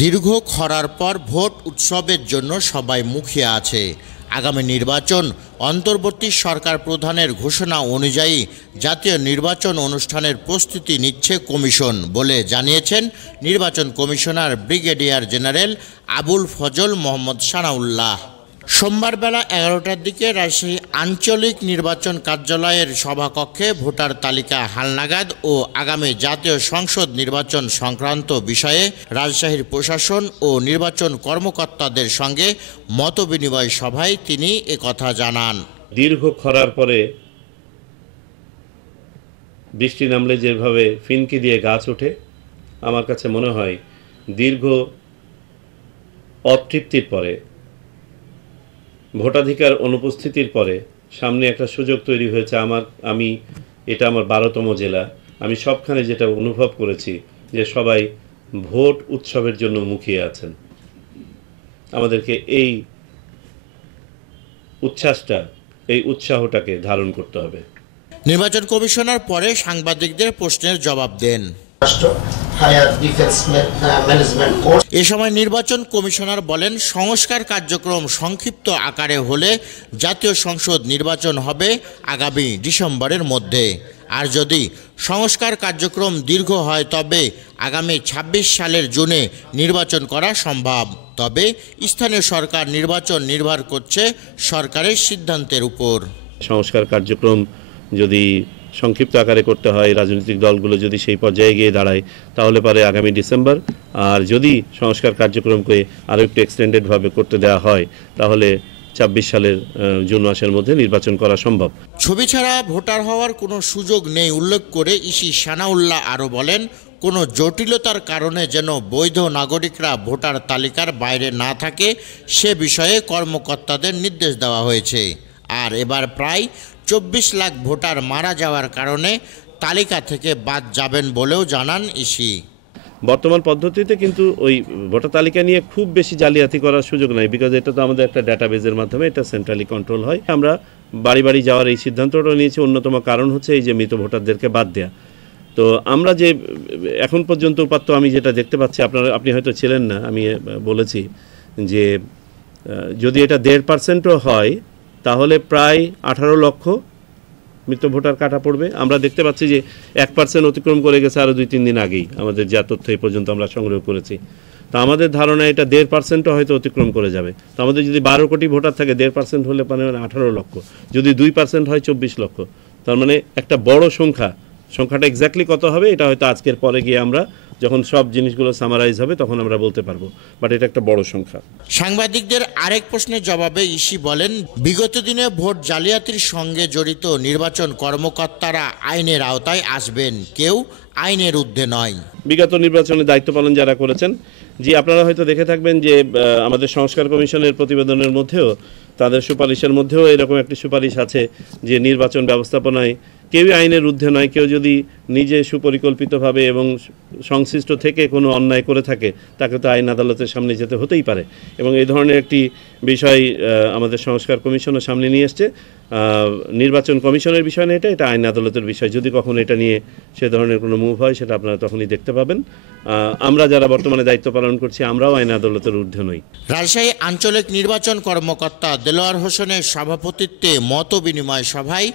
দীর্ঘ খরার পর ভোট উৎসবের জন্য সবাই মুখিয়ে আছে। আগামী নির্বাচন অন্তর্বর্তী সরকার প্রধানের ঘোষণা অনুযায়ী জাতীয় নির্বাচন অনুষ্ঠানের প্রস্তুতি নিচ্ছে কমিশন বলে জানিয়েছেন নির্বাচন commissioner brigadier general Abul Fazal Mohammad Sanaullah. সোমবার বেলা 11টার দিকে রাজশাহী আঞ্চলিক নির্বাচন কার্যালয়ের সভাকক্ষে ভোটার তালিকা হালনাগাদ ও আগামী জাতীয় সংসদ নির্বাচন সংক্রান্ত বিষয়ে রাজশাহীর প্রশাসন ও নির্বাচন কর্মকর্তাদের সঙ্গে মতবিনিময় সভায় তিনি একথা জানান। দীর্ঘ খরার পরে বৃষ্টি নামলে যেভাবে ফিনকি দিয়ে গাছ ওঠে, আমার কাছে মনে হয় দীর্ঘ অতৃপ্তির পরে, ভোটাধিকার অনুপস্থিতির পরে সামনে একটা সুযোগ তৈরি হয়েছে। এটা আমার 12তম জেলা। আমি সবখানে যেটা অনুভব করেছি যে সবাই ভোট উৎসবের জন্য মুখিয়ে আছেন। আমাদেরকে এই উৎসাহটাকে ধারণ করতে হবে। নির্বাচন কমিশনার পরে সাংবাদিকদের প্রশ্নের জবাব দেন। এ সময় নির্বাচন কমিশনার বলেন, সংস্কার কার্যক্রম সংক্ষিপ্ত আকারে হলে জাতীয় সংসদ নির্বাচন হবে আগামী ডিসেম্বরের মধ্যে। আর যদি সংস্কার কার্যক্রম দীর্ঘ হয় তবে আগামী 26 সালের জুনে নির্বাচন করা সম্ভব। তবে স্থানীয় সরকার নির্বাচন নির্ভর করছে সরকারের সিদ্ধান্তের উপর। সংস্কার কার্যক্রম যদি সংক্ষিপ্ত আকারে করতে হয়, রাজনৈতিক দলগুলো যদি সেই পর্যায়ে গিয়ে দাঁড়ায়, তাহলে পরে আগামী ডিসেম্বর। আর যদি সংস্কার কার্যক্রমকে আরও একটু এক্সটেন্ডেডভাবে করতে দেওয়া হয়, তাহলে 26 সালের জুন মাসের মধ্যে নির্বাচন করা সম্ভব। ছবি ছাড়া ভোটার হওয়ার কোনো সুযোগ নেই উল্লেখ করে ইসি সানাউল্লাহ আরও বলেন, কোনো জটিলতার কারণে যেন বৈধ নাগরিকরা ভোটার তালিকার বাইরে না থাকে সে বিষয়ে কর্মকর্তাদের নির্দেশ দেওয়া হয়েছে। আর এবার প্রায় 24 লাখ ভোটার মারা যাওয়ার কারণে তালিকা থেকে বাদ যাবেন বলেও জানান ইসি। বর্তমান পদ্ধতিতে কিন্তু ওই ভোটার তালিকা নিয়ে খুব বেশি জালিয়াতি করার সুযোগ নাই, বিকজ এটা তো আমাদের একটা ডাটাবেজের মাধ্যমে এটা সেন্ট্রালি কন্ট্রোল হয়। আমরা বাড়ি বাড়ি যাওয়ার এই সিদ্ধান্তটা নিয়েছি, অন্যতম কারণ হচ্ছে এই যে মৃত ভোটারদেরকে বাদ দেয়া। তো আমরা যে এখন পর্যন্ত উপাত্ত আমি যেটা দেখতে পাচ্ছি, আপনি হয়তো ছিলেন না, আমি বলেছি যে যদি এটা 1.5% হয় তাহলে প্রায় 18 লক্ষ মৃত ভোটার কাটা পড়বে। আমরা দেখতে পাচ্ছি যে 1% অতিক্রম করে গেছে আরও 2-3 দিন আগেই, আমাদের যা তথ্য এই পর্যন্ত আমরা সংগ্রহ করেছি। তো আমাদের ধারণা এটা 1.5%ও হয়তো অতিক্রম করে যাবে। তো আমাদের যদি 12 কোটি ভোটার থাকে, 1.5% হলে মানে 18 লক্ষ, যদি 2% হয় 24 লক্ষ। তার মানে একটা বড় সংখ্যাটা এক্স্যাক্টলি কত হবে এটা হয়তো আজকের পরে গিয়ে আমরা যখন সব জিনিসগুলো সামারাইজ হবে তখন আমরা বলতে পারবো, বাট এটা একটা বড় সংখ্যা। সাংবাদিকদের আরেক প্রশ্নের জবাবে ইসি বলেন, বিগত দিনে ভোট জালিয়াতির সঙ্গে জড়িত নির্বাচন কর্মকর্তারা আইনের আওতায় আসবেন, কেউ আইনের ঊর্ধ্বে নয়। বিগত নির্বাচনে দায়িত্ব পালন যারা করেছেন, জি আপনারা হয়তো দেখে থাকবেন যে আমাদের সংস্কার কমিশনের প্রতিবেদনের মধ্যেও, তাদের সুপারিশের মধ্যেও এরকম একটি সুপারিশ আছে যে নির্বাচন ব্যবস্থাপনায় কেউই আইনের ঊর্ধ্বে নয়। কেউ যদি নিজে সুপরিকল্পিতভাবে এবং সংশ্লিষ্ট থেকে কোনো অন্যায় করে থাকে, তাকে তো আইন আদালতের সামনে যেতে হতেই পারে। এবং এই ধরনের একটি বিষয় আমাদের সংস্কার কমিশনের সামনে নিয়ে এসছে। নির্বাচন কমিশনের বিষয় না, এটা আইন আদালতের বিষয়। যদি কখনো এটা নিয়ে সে ধরনের কোনো মুভ হয়, সেটা আপনারা তখনই দেখতে পাবেন। আমরা যারা বর্তমানে দায়িত্ব পালন করছি, আমরাও আইন আদালতের ঊর্ধ্বে নই। রাজশাহী আঞ্চলিক নির্বাচন কর্মকর্তা দেলোয়ার হোসেনের সভাপতিত্বে মত বিনিময় সভায়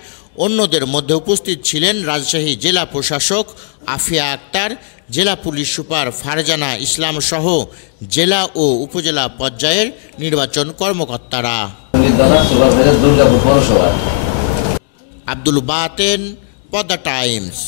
অন্যদের মধ্যে উপস্থিত ছিলেন রাজশাহী জেলা প্রশাসক আফিয়া আক্তার, জেলা পুলিশ সুপার ফারজানা ইসলাম সহ জেলা ও উপজেলা পর্যায়ের নির্বাচন কর্মকর্তারা। আব্দুল বাতেন, পদ্মা টাইমস।